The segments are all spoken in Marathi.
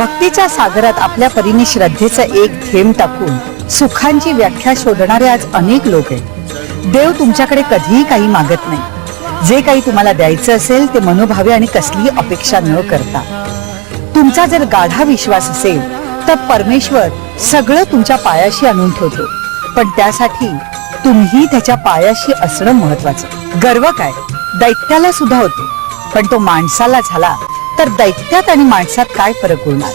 भक्तीच्या सागरात आपल्या परीने श्रद्धेचं एक थेंब टाकून सुखांची व्याख्या शोधणारे आज अनेक लोक आहेत. देव तुमच्याकडे कधीही काही मागत नाही. जे काही तुम्हाला द्यायचं असेल ते मनोभावे आणि कसलीही अपेक्षा न करता. तुमचा जर गाढा विश्वास असेल तर परमेश्वर सगळं तुमच्या पायाशी आणून ठेवतो. पण त्यासाठी तुम्ही त्याच्या पायाशी असणं महत्वाचं. गर्व काय दैत्याला सुद्धा होतो, पण तो माणसाला झाला तर दैत्यात आणि माणसात काय फरक उरणार.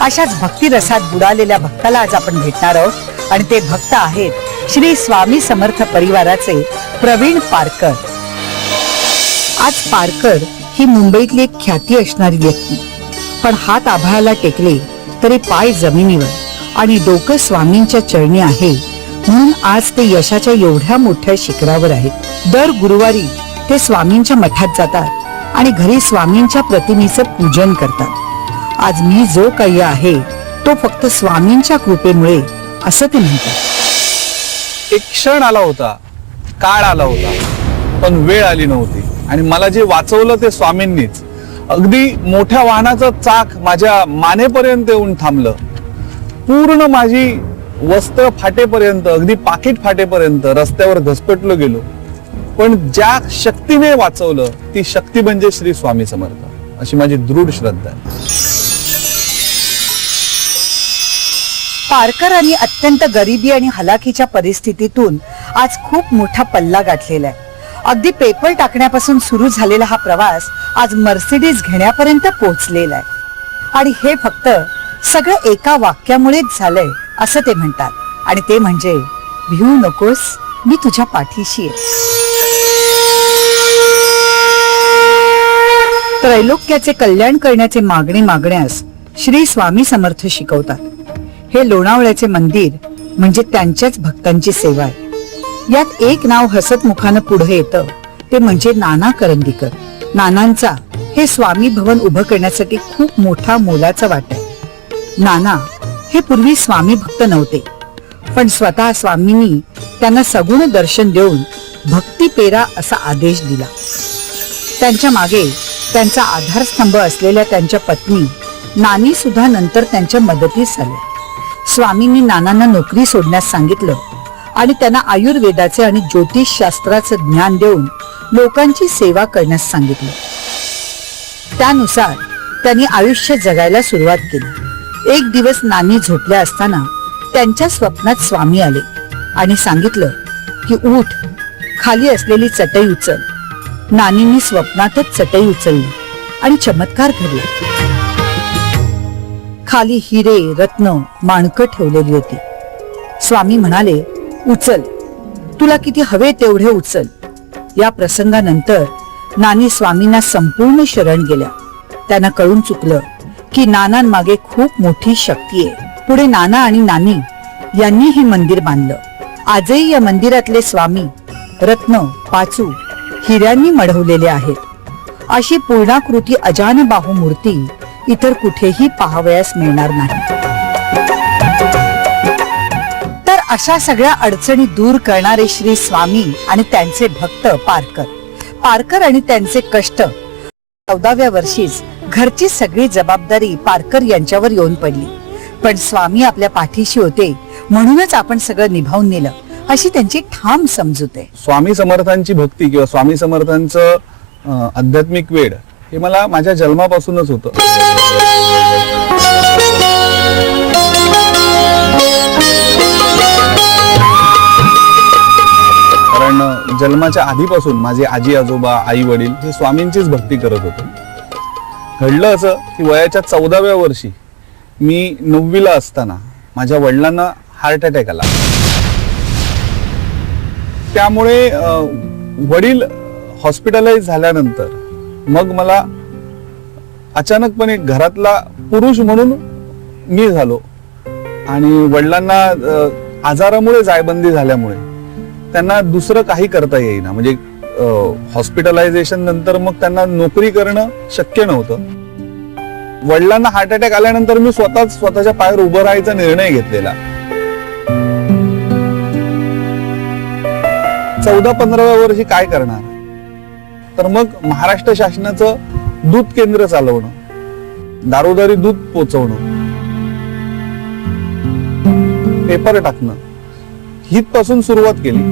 अशाच भक्ती रसात बुडालेल्या भक्ताला आज आपण भेटणार आहोत आणि ते भक्त आहेत श्री स्वामी समर्थ परिवाराचे प्रवीण पारकर. आज पारकर ही मुंबईतली एक ख्याती असणारी व्यक्ती, पण हात आभाळाला टेकले तरी पाय जमिनीवर आणि डोकं स्वामींच्या चरणी आहे, म्हणून आज ते यशाच्या एवढ्या मोठ्या शिखरावर आहेत. दर गुरुवारी ते स्वामींच्या मठात जातात आणि घरी स्वामींच्या प्रतिमेचं पूजन करतात. आज मी जो काही आहे तो फक्त स्वामींच्या कृपेमुळे, असं ते म्हणतात. एक क्षण आला होता, काळ आला होता, पण वेळ आली नव्हती. आणि मला जे वाचवलं ते स्वामींनीच. अगदी मोठ्या वाहनाचं चाक माझ्या मानेपर्यंत येऊन थांबलं. पूर्ण माझी वस्त्र फाटेपर्यंत, अगदी पाकिट फाटेपर्यंत रस्त्यावर घसपटलो गेलो. पण ज्या शक्तीने वाचवलं ती शक्ती म्हणजे श्री स्वामी समर्थ, अशी माझी दृढ श्रद्धा आहे. पारकरांनी अत्यंत गरिबी आणि हलाखीच्या परिस्थितीतून आज खूप मोठा पल्ला गाठलेला आहे. अगदी पेपर टाकण्यापासून सुरू झालेला हा प्रवास आज मर्सिडीज घेण्यापर्यंत पोहोचलेला आहे. आणि हे फक्त सगळं एका वाक्यामुळेच झालंय असं ते म्हणतात. आणि ते म्हणजे, भिवू नकोस, मी तुझ्या पाठीशी आहे. त्रैलोक्याचे कल्याण करण्याचे मागणे मागण्यास श्री स्वामी समर्थ शिकवतात. हे लोणावळ्याचे मंदिर म्हणजे त्यांच्याच भक्तांची सेवा आहे. यात एक नाव हसत मुखानं पुढे येतं, ते म्हणजे नाना करंदीकर. नानांचा हे स्वामी भवन उभं करण्यासाठी खूप मोठा मोलाचा वाटा आहे. नाना हे पूर्वी स्वामी भक्त नव्हते, पण स्वतः स्वामींनी त्यांना सगुण दर्शन देऊन भक्ती पेरा असा आदेश दिला. त्यांच्या मागे त्यांचा आधारस्तंभ असलेल्या त्यांच्या पत्नी नानी सुद्धा नंतर त्यांच्या मदतीस आल्या. स्वामींनी नानांना नोकरी सोडण्यास सांगितलं आणि त्यांना आयुर्वेदाचे आणि ज्योतिष शास्त्राचं ज्ञान देऊन लोकांची सेवा करण्यास सांगितलं. त्यानुसार त्यांनी आयुष्य जगायला सुरुवात केली. एक दिवस नानी झोपल्या असताना त्यांच्या स्वप्नात स्वामी आले आणि सांगितलं की उठ, खाली असलेली चटई उचल. नानींनी स्वप्नातच चटई उचलली आणि चमत्कार घडला. खाली हिरे, रत्न, माणकं ठेवलेली होती. स्वामी म्हणाले, उचल, तुला किती हवे तेवढे उचल. या प्रसंगानंतर नानी स्वामींना संपूर्ण शरण गेल्या. त्यांना कळून चुकलं की नानांमागे खूप मोठी शक्ती आहे. पुढे नाना आणि नानी यांनी हे मंदिर बांधलं. आजही या मंदिरातले स्वामी रत्न, पाचू, हिऱ्यांनी मढवलेले आहेत. अशी पूर्णाकृती अजानबाहू मूर्ती इतर कुठेही पाहावयास मिळणार नाही. तर अशा सगळ्या अडचणी दूर करणारे श्री स्वामी आणि त्यांचे भक्त पारकर आणि त्यांचे कष्ट. 14व्या वर्षीच घरची सगळी जबाबदारी पारकर यांच्यावर येऊन पडली, पण स्वामी आपल्या पाठीशी होते म्हणूनच आपण सगळं निभावून नेलं, अशी त्यांची ठाम समजूत आहे. स्वामी समर्थांची भक्ती किंवा स्वामी समर्थांचं आध्यात्मिक वेड हे मला माझ्या जन्मापासूनच होतं. कारण जन्माच्या आधीपासून माझे आजी आजोबा, आई वडील हे स्वामींचीच भक्ती करत होते. घडलं असं की वयाच्या 14व्या वर्षी मी 9वीला असताना माझ्या वडिलांना हार्ट अटॅक आला. त्यामुळे वडील हॉस्पिटलाइज झाल्यानंतर मग मला अचानकपणे घरातला पुरुष म्हणून मी झालो. आणि वडिलांना आजारामुळे जायबंदी झाल्यामुळे त्यांना दुसरं काही करता येईना. म्हणजे हॉस्पिटलायझेशन नंतर मग त्यांना नोकरी करणं शक्य नव्हतं. वडिलांना हार्ट अटॅक आल्यानंतर मी स्वतःच्या पायावर उभं राहायचा निर्णय घेतलेला. 14-15व्या वर्षी काय करणार, तर मग महाराष्ट्र शासनाचं दूध केंद्र चालवणं. दारोदारी दूध पोचवणं, पेपर टाकणं, हितपासून सुरुवात केली.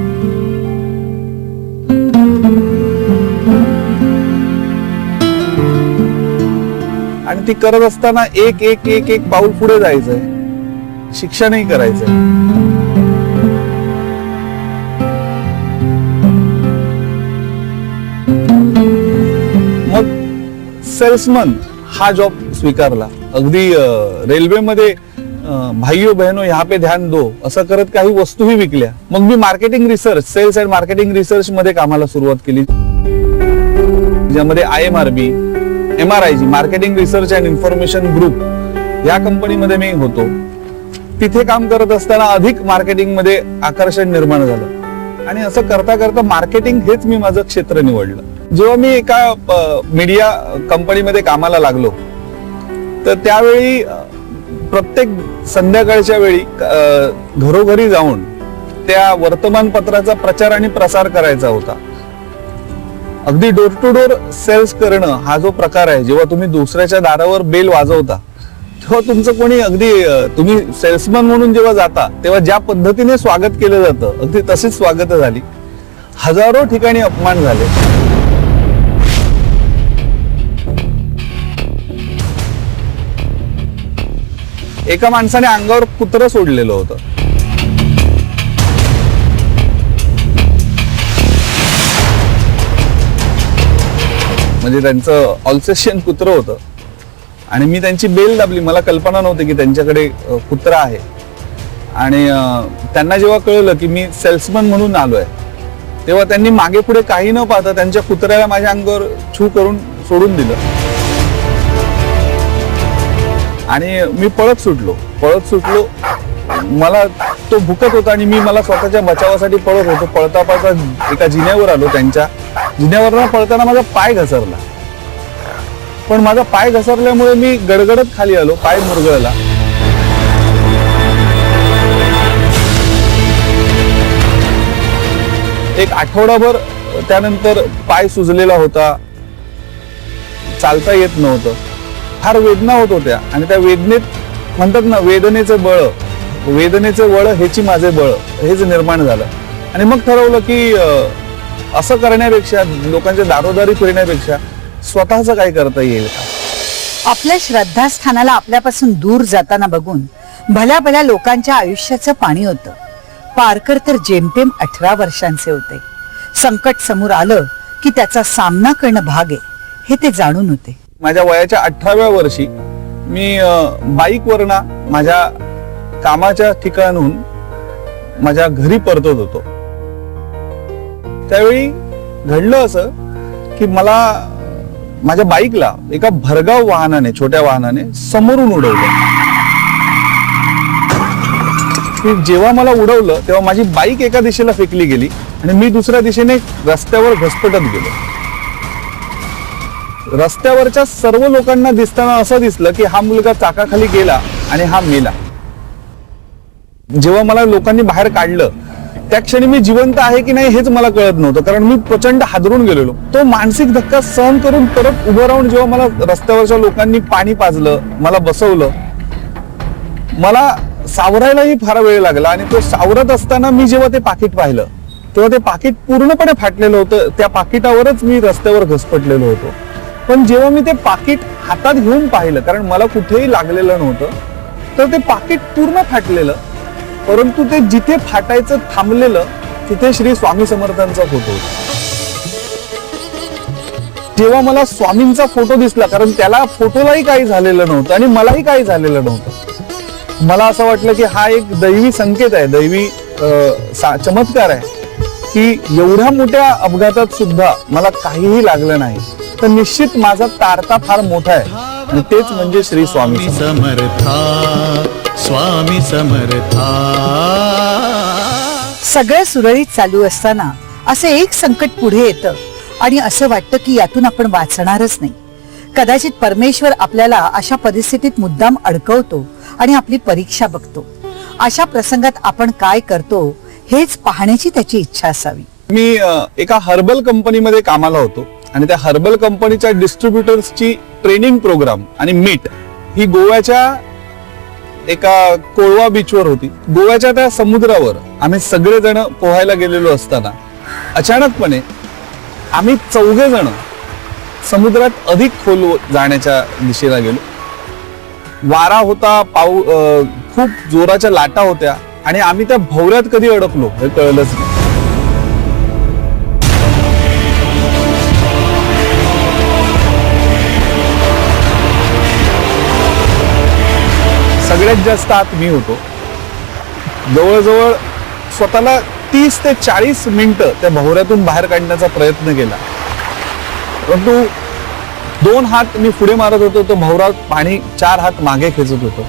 आणि ती करत असताना एक एक एक एक पाऊल पुढे जायचंय, शिक्षणही करायचंय. मग सेल्समन हा जॉब स्वीकारला. अगदी रेल्वेमध्ये भाइयों बहनों यहाँ पे ध्यान दो असं करत काही वस्तूही विकल्या. मग मी marketing research, sales and marketing research मध्ये कामाला सुरुवात केली, ज्यामध्ये IMRB, MRIG, marketing research and information group या कंपनीमध्ये मी होतो. तिथे काम करत असताना अधिक मार्केटिंग मध्ये आकर्षण निर्माण झालं आणि असं करता करता मार्केटिंग हेच मी माझं क्षेत्र निवडलं. जेव्हा मी एका मीडिया कंपनीमध्ये कामाला लागलो तर त्यावेळी प्रत्येक संध्याकाळच्या वेळी घरोघरी जाऊन त्या वर्तमानपत्राचा प्रचार आणि प्रसार करायचा होता. अगदी डोर टू डोर सेल्स करणं हा जो प्रकार आहे, जेव्हा तुम्ही दुसऱ्याच्या दारावर बेल वाजवता तेव्हा तुमचं कोणी अगदी तुम्ही सेल्समन म्हणून जेव्हा जाता तेव्हा ज्या पद्धतीने स्वागत केलं जातं अगदी तशीच स्वागत झाली. हजारो ठिकाणी अपमान झाले. एका माणसाने अंगावर कुत्रं सोडलेलं होतं. म्हणजे त्यांचं ऑल्सेशियन कुत्रं होतं आणि मी त्यांची बेल दाबली. मला कल्पना नव्हती की त्यांच्याकडे कुत्रा आहे. आणि त्यांना जेव्हा कळलं की मी सेल्समन म्हणून आलोय तेव्हा त्यांनी मागे पुढे काही न पाहता त्यांच्या कुत्र्याला माझ्या अंगावर छू करून सोडून दिलं आणि मी पळत सुटलो. मला तो भुकत होता आणि मी मला स्वतःच्या बचावासाठी पळत होतो. पळता पळता एका जिन्यावर आलो. त्यांच्या जिन्यावर पळताना माझा पाय घसरला. पण माझा पाय घसरल्यामुळे मी गडगडत खाली आलो. पाय मुरगळला. एक आठवडाभर त्यानंतर पाय सुजलेला होता, चालता येत नव्हतं. फार वेदना होत होत्या आणि त्या वेदनेत म्हणतात ना, वेदनेचे वळ हेची माझे बळ हेच निर्माण झालं. आणि मग ठरवलं की असं करण्यापेक्षा, लोकांच्या दारोदारी फिरण्यापेक्षा स्वतःच काय करता येईल का. आपल्या श्रद्धास्थानाला आपल्यापासून दूर जाताना बघून भल्या भल्या लोकांच्या आयुष्याचं पाणी होतं. पारकर तर जेमतेम 18 वर्षांचे होते. संकट समोर आलं की त्याचा सामना करणं भाग आहे हे ते जाणून होते. माझ्या वयाच्या 18व्या वर्षी मी बाईकवरनं माझ्या कामाच्या ठिकाणून माझ्या घरी परतत होतो. त्यावेळी घडलं असं की मला माझ्या बाईकला एका भरधाव वाहनाने, छोट्या वाहनाने समोरून उडवलं. जेव्हा मला उडवलं तेव्हा माझी बाईक एका दिशेला फेकली गेली आणि मी दुसऱ्या दिशेने रस्त्यावर घसपटत गेलो. रस्त्यावरच्या सर्व लोकांना दिसताना असं दिसलं की हा मुलगा चाकाखाली गेला आणि हा मेला. जेव्हा मला लोकांनी बाहेर काढलं त्या क्षणी मी जिवंत आहे की नाही हेच मला कळत नव्हतं, कारण मी प्रचंड हादरून गेलेलो. तो मानसिक धक्का सहन करून परत उभं राहून जेव्हा मला रस्त्यावरच्या लोकांनी पाणी पाजलं, मला बसवलं, मला सावरायलाही फार वेळ लागला. आणि तो सावरत असताना मी जेव्हा ते पाकिट पाहिलं तेव्हा ते पाकिट पूर्णपणे फाटलेलं होतं. त्या पाकिटावरच मी रस्त्यावर घसपटलेलो होतो. पण जेव्हा मी ते पाकिट हातात घेऊन पाहिलं, कारण मला कुठेही लागलेलं नव्हतं, तर ते पाकिट पूर्ण फाटलेलं. परंतु ते जिथे फाटायचं थांबलेलं तिथे श्री स्वामी समर्थांचा फोटो होता. जेव्हा मला स्वामींचा फोटो दिसला, कारण त्याला फोटोलाही काही झालेलं नव्हतं आणि मलाही काही झालेलं नव्हतं, मला असं वाटलं की हा एक दैवी संकेत आहे, दैवी चमत्कार आहे की एवढ्या मोठ्या अपघातात सुद्धा मला काहीही लागलं नाही. तर निश्चित माझा तारता फार मोठा आहे आणि तेच म्हणजे श्री स्वामी समर्था. स्वामी समर्था. सगळं सुरळीत चालू असताना असं एक संकट पुढे येतं आणि असं वाटतं की यातून आपण वाचणारच नाही. कदाचित परमेश्वर आपल्याला अशा परिस्थितीत मुद्दाम अडकवतो आणि आपली परीक्षा बघतो. अशा प्रसंगात आपण काय करतो हेच पाहण्याची त्याची इच्छा असावी. मी एका हर्बल कंपनीमध्ये कामाला होतो आणि त्या हर्बल कंपनीच्या डिस्ट्रीब्युटर्सची ट्रेनिंग प्रोग्राम आणि मीट ही गोव्याच्या एका कोळवा बीचवर होती. गोव्याच्या त्या समुद्रावर आम्ही सगळेजण पोहायला गेलेलो असताना अचानकपणे आम्ही 4 जण समुद्रात अधिक खोल जाण्याच्या दिशेला गेलो. वारा होता, खूप जोराच्या लाटा होत्या आणि आम्ही त्या भोवऱ्यात कधी अडकलो हे कळलंच नाही. सगळ्यात जास्त आत मी होतो. जवळजवळ स्वतःला 30 ते 40 मिनिटं त्या भोवऱ्यातून बाहेर काढण्याचा प्रयत्न केला, परंतु 2 हात मी पुढे मारत होतो तो भोवरा पाणी 4 हात मागे खेचत होतो.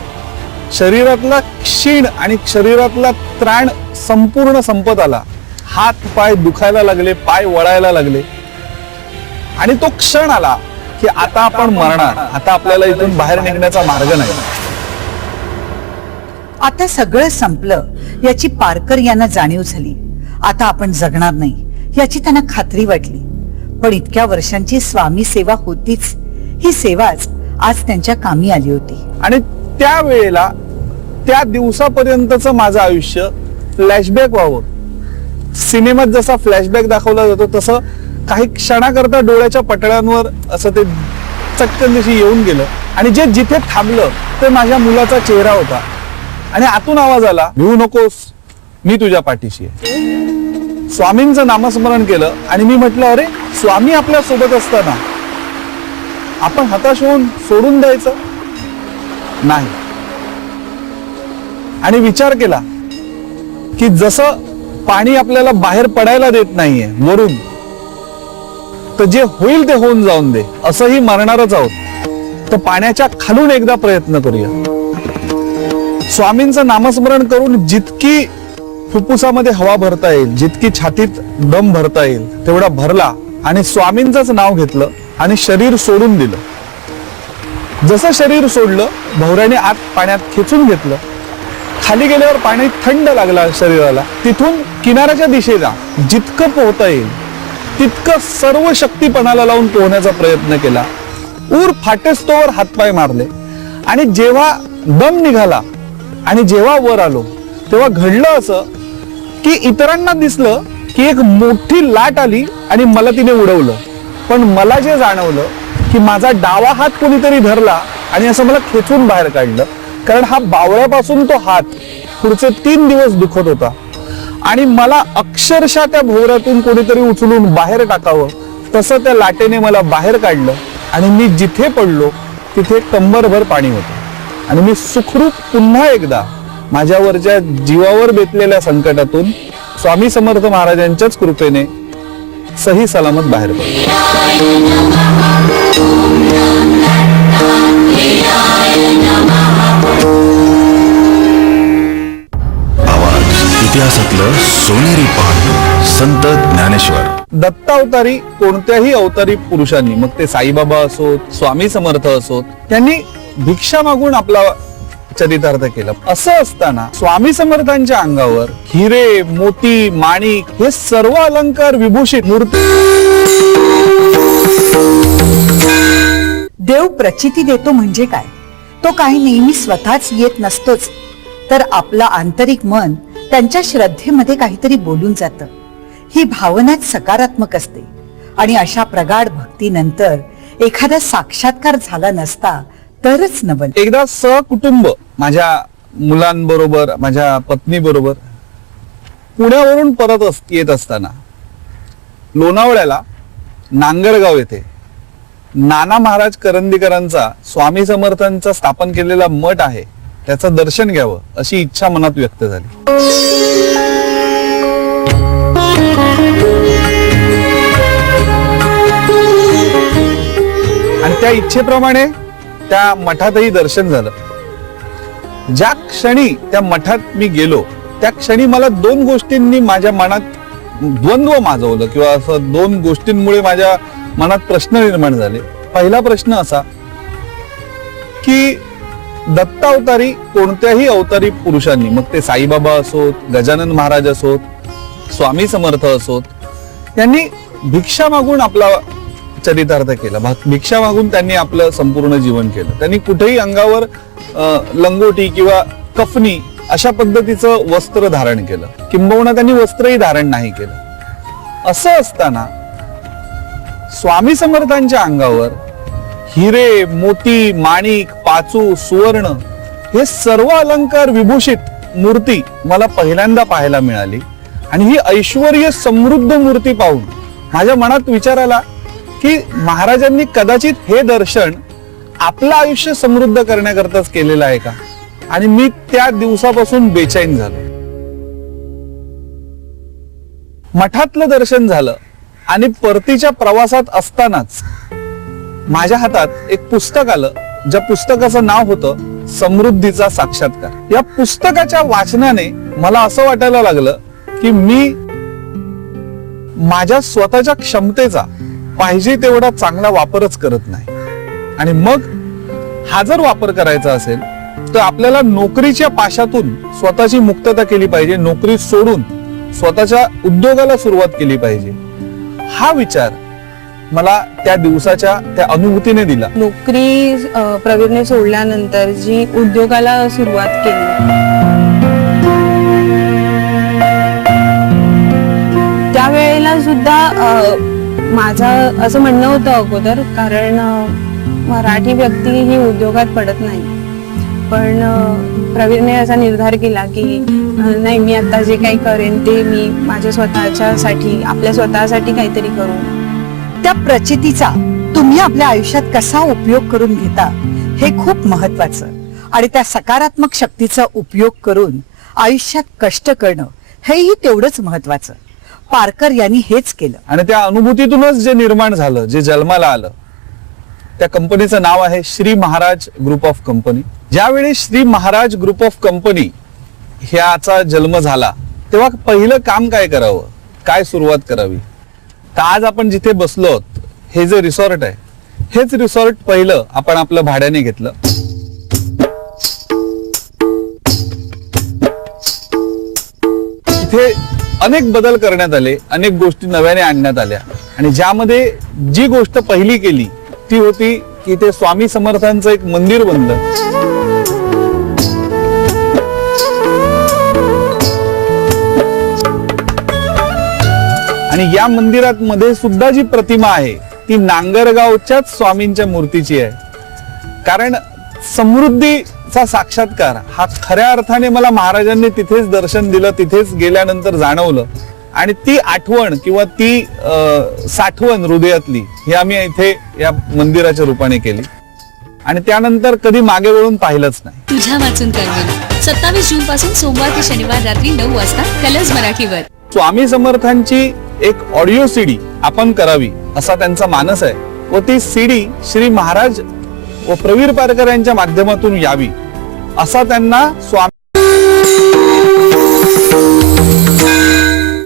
शरीरातला क्षीण आणि शरीरातला त्राण संपूर्ण संपत आला. हात पाय दुखायला लागले, पाय वळायला लागले आणि तो क्षण आला की आता आपण मरणार, आता आपल्याला इथून बाहेर निघण्याचा मार्ग नाही. आता सगळं संपलं याची पारकर यांना जाणीव झाली. आता आपण जगणार नाही याची त्यांना खात्री वाटली. पण इतक्या वर्षांची स्वामी सेवा होतीच, ही सेवाच आज त्यांच्या कामी आली होती. आणि त्यावेळेला त्या दिवसापर्यंतचं माझं आयुष्य फ्लॅशबॅक व्हावं. सिनेमात जसा फ्लॅशबॅक दाखवला जातो तसं काही क्षणाकरता डोळ्याच्या पटळ्यांवर असं ते चटकन दिवशी येऊन गेलं आणि जे जिथे थांबलं ते माझ्या मुलाचा चेहरा होता आणि आतून आवाज आला, भिवू नकोस, मी तुझ्या पाठीशी आहे. स्वामींचं नामस्मरण केलं आणि मी म्हटलं, अरे स्वामी आपल्या सोबत असताना आपण हताश होऊन सोडून द्यायचं नाही. आणि विचार केला की जसं पाणी आपल्याला बाहेर पडायला देत नाहीये वरून, तर जे होईल ते होऊन जाऊन दे, असंही मरणारच आहोत, तर पाण्याच्या खालून एकदा प्रयत्न करूया. स्वामींचं नामस्मरण करून जितकी फुफ्फुसामध्ये हवा भरता येईल, जितकी छातीत दम भरता येईल तेवढा भरला आणि स्वामींचंच नाव घेतलं आणि शरीर सोडून दिलं. जसं शरीर सोडलं, भोवऱ्याने आत पाण्यात खेचून घेतलं. खाली गेल्यावर पाणी थंड लागला शरीराला. तिथून किनाऱ्याच्या दिशेला जितकं पोहता येईल तितकं सर्व शक्तीपणाला लावून पोहण्याचा प्रयत्न केला. ऊर फाटेस्तोवर हातपाय मारले आणि जेव्हा दम निघाला आणि जेव्हा वर आलो तेव्हा घडलं असं की इतरांना दिसलं की एक मोठी लाट आली आणि मला तिने उडवलं. पण मला जे जाणवलं की माझा डावा हात कोणीतरी धरला आणि असं मला खेचून बाहेर काढलं. कारण हा बावळ्यापासून तो हात पुढचे 3 दिवस दुखत होता आणि मला अक्षरशः त्या भोवऱ्यातून कोणीतरी उचलून बाहेर टाकावं तसं त्या लाटेने मला बाहेर काढलं आणि मी जिथे पडलो तिथे कंबरभर पाणी होतं आणि मी सुखरूप पुन्हा एकदा माझ्यावरच्या जीवावर बेतलेल्या संकटातून स्वामी समर्थ महाराजांच्याच कृपेने सही सलामत बाहेर पडलो. इतिहासातलं सोनेरी पान संत ज्ञानेश्वर. दत्तावतारी कोणत्याही अवतारी पुरुषांनी, मग ते साईबाबा असोत, स्वामी समर्थ असोत, त्यांनी भिक्षा मागून आपला चरितार्थ केलं. असं असताना स्वामी समर्थांच्या अंगावर हिरे, मोती, माणिक हे सर्व अलंकार विभूषित मूर्ती. देव प्रचिती देतो म्हणजे काय? तो काही नेहमी स्वतःच येत नसतोच, तर आपलं आंतरिक मन त्यांच्या श्रद्धेमध्ये काहीतरी बोलून जातं. ही भावनाच सकारात्मक असते आणि अशा प्रगाढ भक्तीनंतर एखादा साक्षात्कार झाला नसता तरच नवल. एकदा सहकुटुंब माझ्या मुलांबरोबर, माझ्या पत्नी बरोबर पुण्यावरून परत येत असताना लोणावळ्याला नांगरगाव येथे नाना महाराज करंदीकरांचा स्वामी समर्थांचा स्थापन केलेला मठ आहे, त्याचं दर्शन घ्यावं अशी इच्छा मनात व्यक्त झाली. आणि त्या इच्छेप्रमाणे त्या मठातही दर्शन झालं. ज्या क्षणी त्या मठात मी गेलो त्या क्षणी मला 2 गोष्टींनी माझ्या मनात द्वंद्व माजवलं किंवा असं 2 गोष्टींमुळे माझ्या मनात प्रश्न निर्माण झाले. पहिला प्रश्न असा की दत्तावतारी कोणत्याही अवतारी पुरुषांनी, मग ते साईबाबा असोत, गजानन महाराज असोत, स्वामी समर्थ असोत, त्यांनी भिक्षा मागून आपला चरितार्थ केला. भिक्षा मागून त्यांनी आपलं संपूर्ण जीवन केलं. त्यांनी कुठेही अंगावर लंगोटी किंवा कफनी अशा पद्धतीचं वस्त्र धारण केलं, किंबहुना त्यांनी वस्त्रही धारण नाही केलं. असं असताना स्वामी समर्थांच्या अंगावर हिरे, मोती, माणिक, पाचू, सुवर्ण हे सर्व अलंकार विभूषित मूर्ती मला पहिल्यांदा पाहायला मिळाली. आणि ही ऐश्वर्य समृद्ध मूर्ती पाहून माझ्या मनात विचार आला की महाराजांनी कदाचित हे दर्शन आपलं आयुष्य समृद्ध करण्याकरताच केलेलं आहे का. आणि मी त्या दिवसापासून बेचैन झालो. मठातलं दर्शन झालं आणि परतीच्या प्रवासात असतानाच माझ्या हातात एक पुस्तक आलं, ज्या पुस्तकाचं नाव होतं समृद्धीचा साक्षात्कार. या पुस्तकाच्या वाचनाने मला असं वाटायला लागलं की मी माझ्या स्वतःच्या क्षमतेचा पाहिजे तेवढा चांगला वापरच करत नाही. आणि मग हा जर वापर करायचा असेल तर आपल्याला नोकरीच्या पाशातून स्वतःची मुक्तता केली पाहिजे, नोकरी सोडून स्वतःच्या उद्योगाला सुरुवात केली पाहिजे. हा विचार मला त्या दिवसाच्या त्या अनुभूतीने दिला. नोकरी प्रवीरने सोडल्यानंतर जी उद्योगाला सुरुवात केली त्यावेळेला सुद्धा माझं असं म्हणणं होतं अगोदर, कारण मराठी व्यक्ती ही उद्योगात पडत नाही. पण प्रवीरने असा निर्धार केला की नाही, मी आता जे काही करेन ते मी माझ्या स्वतःच्यासाठी, आपल्या स्वतःसाठी काहीतरी करू. त्या प्रचितीचा तुम्ही आपल्या आयुष्यात कसा उपयोग करून घेता हे खूप महत्वाचं. आणि त्या सकारात्मक शक्तीचा उपयोग करून आयुष्यात कष्ट करणं हेही तेवढंच महत्वाचं. पारकर यांनी हेच केलं. आणि त्या अनुभूतीतूनच जे निर्माण झालं, जे जन्माला आलं, त्या कंपनीचं नाव आहे Shri Maharaj group of company. ज्यावेळी Shri Maharaj group of company ह्याचा जन्म झाला तेव्हा पहिलं काम काय करावं, काय सुरुवात करावी. तर आज आपण जिथे बसलो आहोत हे जे रिसॉर्ट आहे, हेच रिसॉर्ट पहिलं आपण आपलं भाड्याने घेतलं. इथे अनेक बदल करण्यात आले, अनेक गोष्टी नव्याने आणण्यात आल्या. आणि ज्यामध्ये जी गोष्ट पहिली केली ती होती की ते स्वामी समर्थांचं एक मंदिर बनलं. आणि या मंदिरात मध्ये सुद्धा जी प्रतिमा आहे ती नांगरगावच्याच स्वामींच्या मूर्तीची आहे. कारण समृद्धीचा साक्षात्कार हा खऱ्या अर्थाने मला महाराजांनी तिथेच दर्शन दिलं, तिथेच गेल्यानंतर जाणवलं. आणि ती आठवण किंवा ती साठवण हृदयातली ही आम्ही इथे या मंदिराच्या रूपाने केली. आणि त्यानंतर कधी मागे वळून पाहिलंच नाही. तुझ्या वाचून करमेल 27 जून पासून सोमवार ते शनिवार रात्री 9 वाजता कलर्स मराठीवर. स्वामी समर्थांची एक ऑडिओ सीडी आपण करावी असा त्यांचा मानस आहे. व ती सीडी श्री महाराज व प्रवीर पारकर यांच्या माध्यमातून यावी असा त्यांना स्वामी.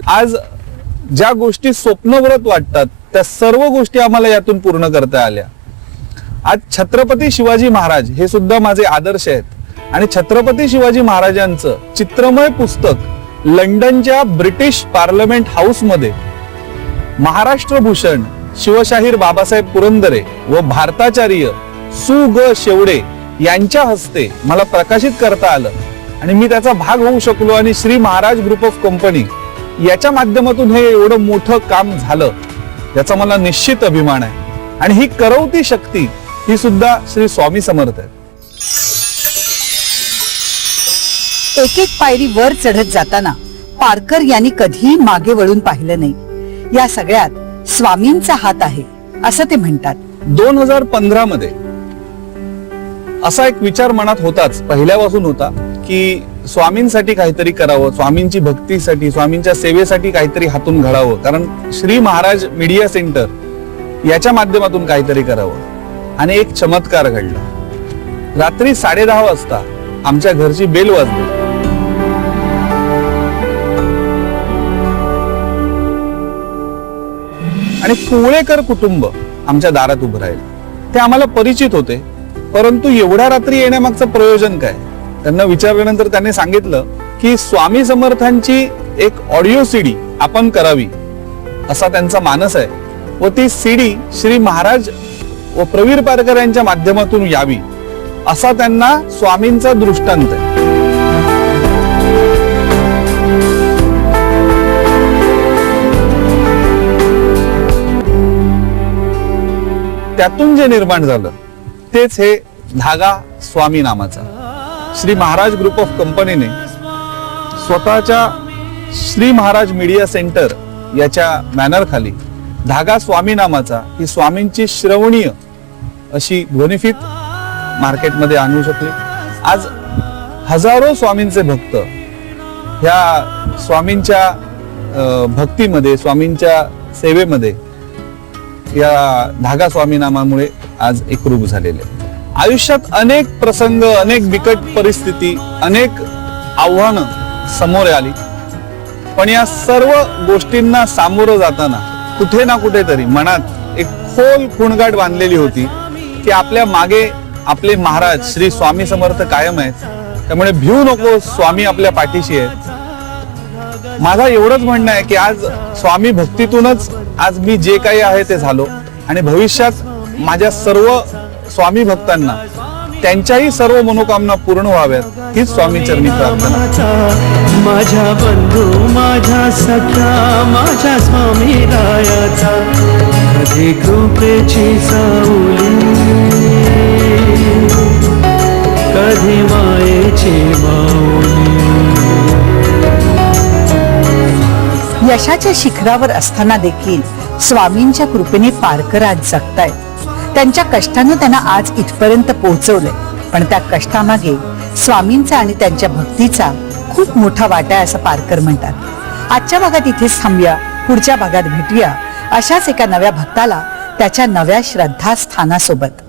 आज ज्या गोष्टी स्वप्नव्रत वाटतात त्या सर्व गोष्टी आम्हाला यातून पूर्ण करता आल्या. आज छत्रपती शिवाजी महाराज हे सुद्धा माझे आदर्श आहेत. आणि छत्रपती शिवाजी महाराजांचं चित्रमय पुस्तक लंडनच्या ब्रिटिश पार्लमेंट हाऊस मध्ये महाराष्ट्र भूषण शिवशाहीर बाबासाहेब पुरंदरे व भारताचार्य सु. ग. शेवडे यांच्या हस्ते मला प्रकाशित करता आलं. आणि मी त्याचा भाग होऊ शकलो. आणि Shri Maharaj group of company याच्या माध्यमातून हे एवढं मोठं काम झालं याचा मला निश्चित अभिमान आहे. आणि ही करवती शक्ती ही सुद्धा श्री स्वामी समर्थ आहे. एक एक पायरी वर चढत जाताना पारकर यांनी कधीही मागे वळून पाहिलं नाही. या सगळ्यात स्वामींचा हात आहे असं ते म्हणतात. 2015 मध्ये असा एक विचार मनात होताच, पहिल्यापासून होता की स्वामींसाठी काहीतरी करावं, स्वामींची भक्तीसाठी, स्वामींच्या सेवेसाठी काहीतरी हातून घडावं. कारण श्री महाराज मीडिया सेंटर याच्या माध्यमातून काहीतरी करावं. आणि एक चमत्कार घडला. रात्री 10:30 वाजता आमच्या घरची बेल वाजली. आणि कुवळेकर कुटुंब आमच्या दारात उभं राहिले. ते आम्हाला परिचित होते, परंतु एवढ्या रात्री येण्यामागचं प्रयोजन काय. त्यांना विचारल्यानंतर त्यांनी सांगितलं की स्वामी समर्थांची एक ऑडिओ सीडी आपण करावी असा त्यांचा मानस आहे. व ती सीडी श्री महाराज व प्रवीर पारकर यांच्या माध्यमातून यावी असा त्यांना स्वामींचा दृष्टांत आहे. त्यातून जे निर्माण झालं तेच हे धागा स्वामी नामाचा. श्री महाराज ग्रुप ऑफ कंपनीने स्वतःच्या श्री महाराज मीडिया सेंटर याच्या बॅनर खाली धागा स्वामी नामाचा ही स्वामींची श्रवणीय अशी ध्वनिफीत मार्केटमध्ये आणू शकली. आज हजारो स्वामींचे भक्त ह्या स्वामींच्या भक्तीमध्ये, स्वामींच्या सेवेमध्ये या धागा स्वामी नामामुळे आज एकरूप झालेले. आयुष्यात अनेक प्रसंग, अनेक बिकट परिस्थिती, अनेक आव्हानं समोर आली, पण या सर्व गोष्टींना सामोरं जाताना कुठे ना कुठेतरी मनात एक खोल खुणगाठ बांधलेली होती की आपल्या मागे आपले महाराज श्री स्वामी समर्थ कायम आहेत, त्यामुळे भिवू नको, स्वामी आपल्या पाठीशी आहेत. माझा एवढंच म्हणणं आहे की आज स्वामी भक्तीतूनच आज मी जे काही आहे ते झालो आणि भविष्यात माझ्या सर्व स्वामी भक्तांना त्यांच्याही सर्व मनोकामना पूर्ण व्हाव्यात हीच स्वामी चरणी प्रार्थना. माझ्या बंधू, माझ्या सख्या, माझ्या स्वामी रायाचा कधी कृपेची सावली, कधी मायेची माऊली. यशाच्या शिखरावर असताना देखील स्वामींच्या कृपेने पारकर आज जगतायत. त्यांच्या कष्टानं त्यांना आज इथपर्यंत पोहोचवलंय, पण त्या कष्टामागे स्वामींचा आणि त्यांच्या भक्तीचा खूप मोठा वाटा आहे असं पारकर म्हणतात. आजच्या भागात इथेच थांबूया, पुढच्या भागात भेटूया अशाच एका नव्या भक्ताला त्याच्या नव्या श्रद्धास्थानासोबत.